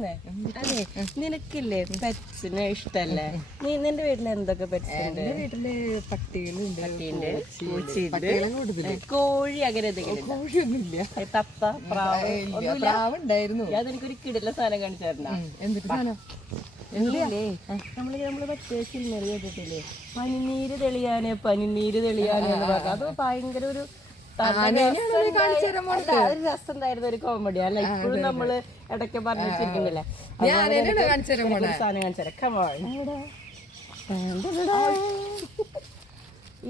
അതെ, നിനക്കില്ലേ പെറ്റ്സിനെ ഇഷ്ടല്ലേ? നിന്റെ വീട്ടില് എന്തൊക്കെ പെറ്റ്സ് ഉണ്ട്? വീട്ടില് പട്ടികളുണ്ട്, പട്ടിയുണ്ട്, പൂച്ചയുണ്ട്, കോഴി അങ്ങനെ എന്തെങ്കിലും കോഴിയൊന്നുമില്ല. തത്ത, പ്രാവ് പ്രാവുണ്ടായിരുന്നു. അതെനിക്കൊരു കിടില സാധനം കാണിച്ചു തരണം. എന്തൊരു സാധനം? നമ്മള് മറ്റേ സിനിമയിൽ കേട്ടിട്ടില്ലേ, പനിനീര് തെളിയാന് എന്ന് പറഞ്ഞു. അത് ഭയങ്കര ഒരു രസമുണ്ടായിരുന്ന ഒരു കോമഡി അല്ല. ഇപ്പോഴും നമ്മള് ഇടയ്ക്ക് പറഞ്ഞിരിക്കുന്നില്ലേ സാധനം കാണിച്ചു.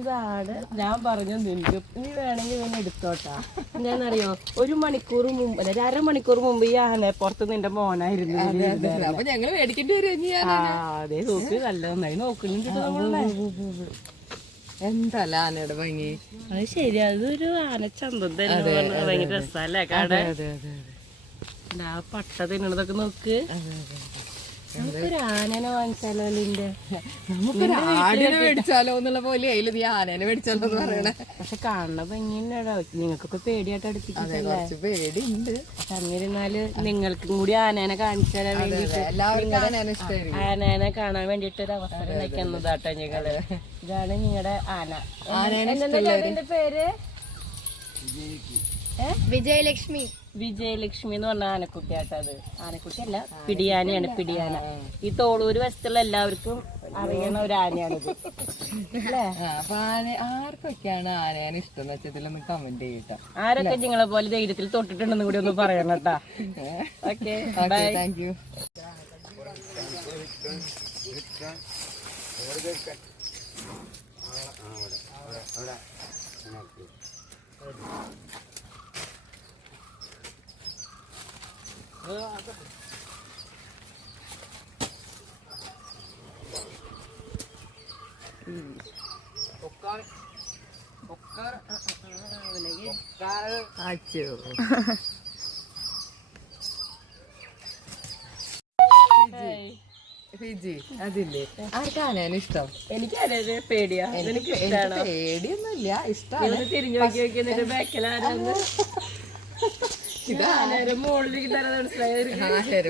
ഇതാണ് ഞാൻ പറഞ്ഞു നിനക്ക് നീ വേണമെങ്കിൽ ഇവനെ എടുത്തോട്ടാ. ഞാനറിയോ, 1 മണിക്കൂർ മുമ്പ് അല്ല 1/2 മണിക്കൂർ മുമ്പ് ഈ ആന പുറത്ത് നിന്റെ മോനായിരുന്നു. അപ്പൊ ഞങ്ങള് മേടിക്കേണ്ടി വരും. അതെ, നോക്ക് നല്ല നന്നായി നോക്കുന്നുണ്ട് നമ്മളെ. എന്തല്ല ആനയുടെ ഭംഗി. അത് ശരി, അതൊരു ആനച്ചന്തം തന്നെ. ഭയങ്കര രസല്ലേ കാണാൻ. ആ പട്ട തിന്നണതൊക്കെ നോക്ക്. നമുക്കൊരു ആനനെ വാങ്ങിച്ചാലോ? നമുക്കൊരു ആടിനെ മേടിച്ചാലോ എന്നുള്ള പോലെ അതിൽ നീ ആനേനെ മേടിച്ചാലോ എന്ന് പറയണേ. പക്ഷെ കാണുന്ന ഭംഗിയുണ്ടോ? നിങ്ങൾക്കൊക്കെ പേടിയായിട്ട് അടുപ്പിച്ചിട്ടല്ലേ? പേടിയുണ്ട്. പക്ഷെ എന്നിരുന്നാല് നിങ്ങൾക്കും കൂടി ആനേനെ കാണിച്ചു തരാൻ വേണ്ടിട്ട്, ആനേനെ കാണാൻ വേണ്ടിട്ട് ഒരു അവസരം വയ്ക്കുന്നതാട്ടോ ഞങ്ങള്. ഇതാണ് നിങ്ങളുടെ ആന. എന്താ പേര്? വിജയലക്ഷ്മി എന്ന് പറഞ്ഞ ആനക്കുട്ടിയാട്ടോ. അത് ആനക്കുട്ടിയല്ല, പിടിയാനയാണ്. പിടിയാന ഈ തോളൂര് വശത്തുള്ള എല്ലാവർക്കും അറിയണ ഒരു ആനയാണിത് അല്ലേ? അപ്പൊ ആർക്കൊക്കെയാണ് ആനയാണ് ഇഷ്ടം എന്ന് വെച്ചതിലൊന്ന് കമന്റ് ചെയ്യട്ടോ. ആരൊക്കെ നിങ്ങളെ പോലെ ധൈര്യത്തിൽ തൊട്ടിട്ടുണ്ടെന്ന് കൂടി ഒന്ന് പറയണം കേട്ടാ. Okay, thank you. ഫിജി അതില്ലേ, ആർക്കാനാണ് ഇഷ്ടം? എനിക്ക് ആനേനെ പേടിയാ. എനിക്ക് പേടിയൊന്നുമില്ല, ഇഷ്ടമാണ്. തിരിഞ്ഞു നോക്കി നോക്കി ബാക്കിലാരാന്ന്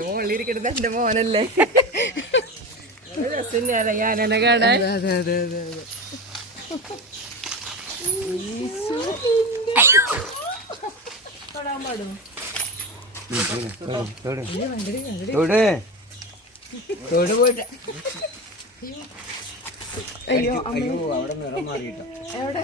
മുകളിലിരിക്കുന്നത് എന്റെ മോനല്ലേ. രസം ഞാനെ കാണാൻ. അതെ അതെ അതെ അതെ. തൊടാൻ പാടും. അയ്യോ അവിടെ നിറം മാറിയിട്ടോ. എവിടെ?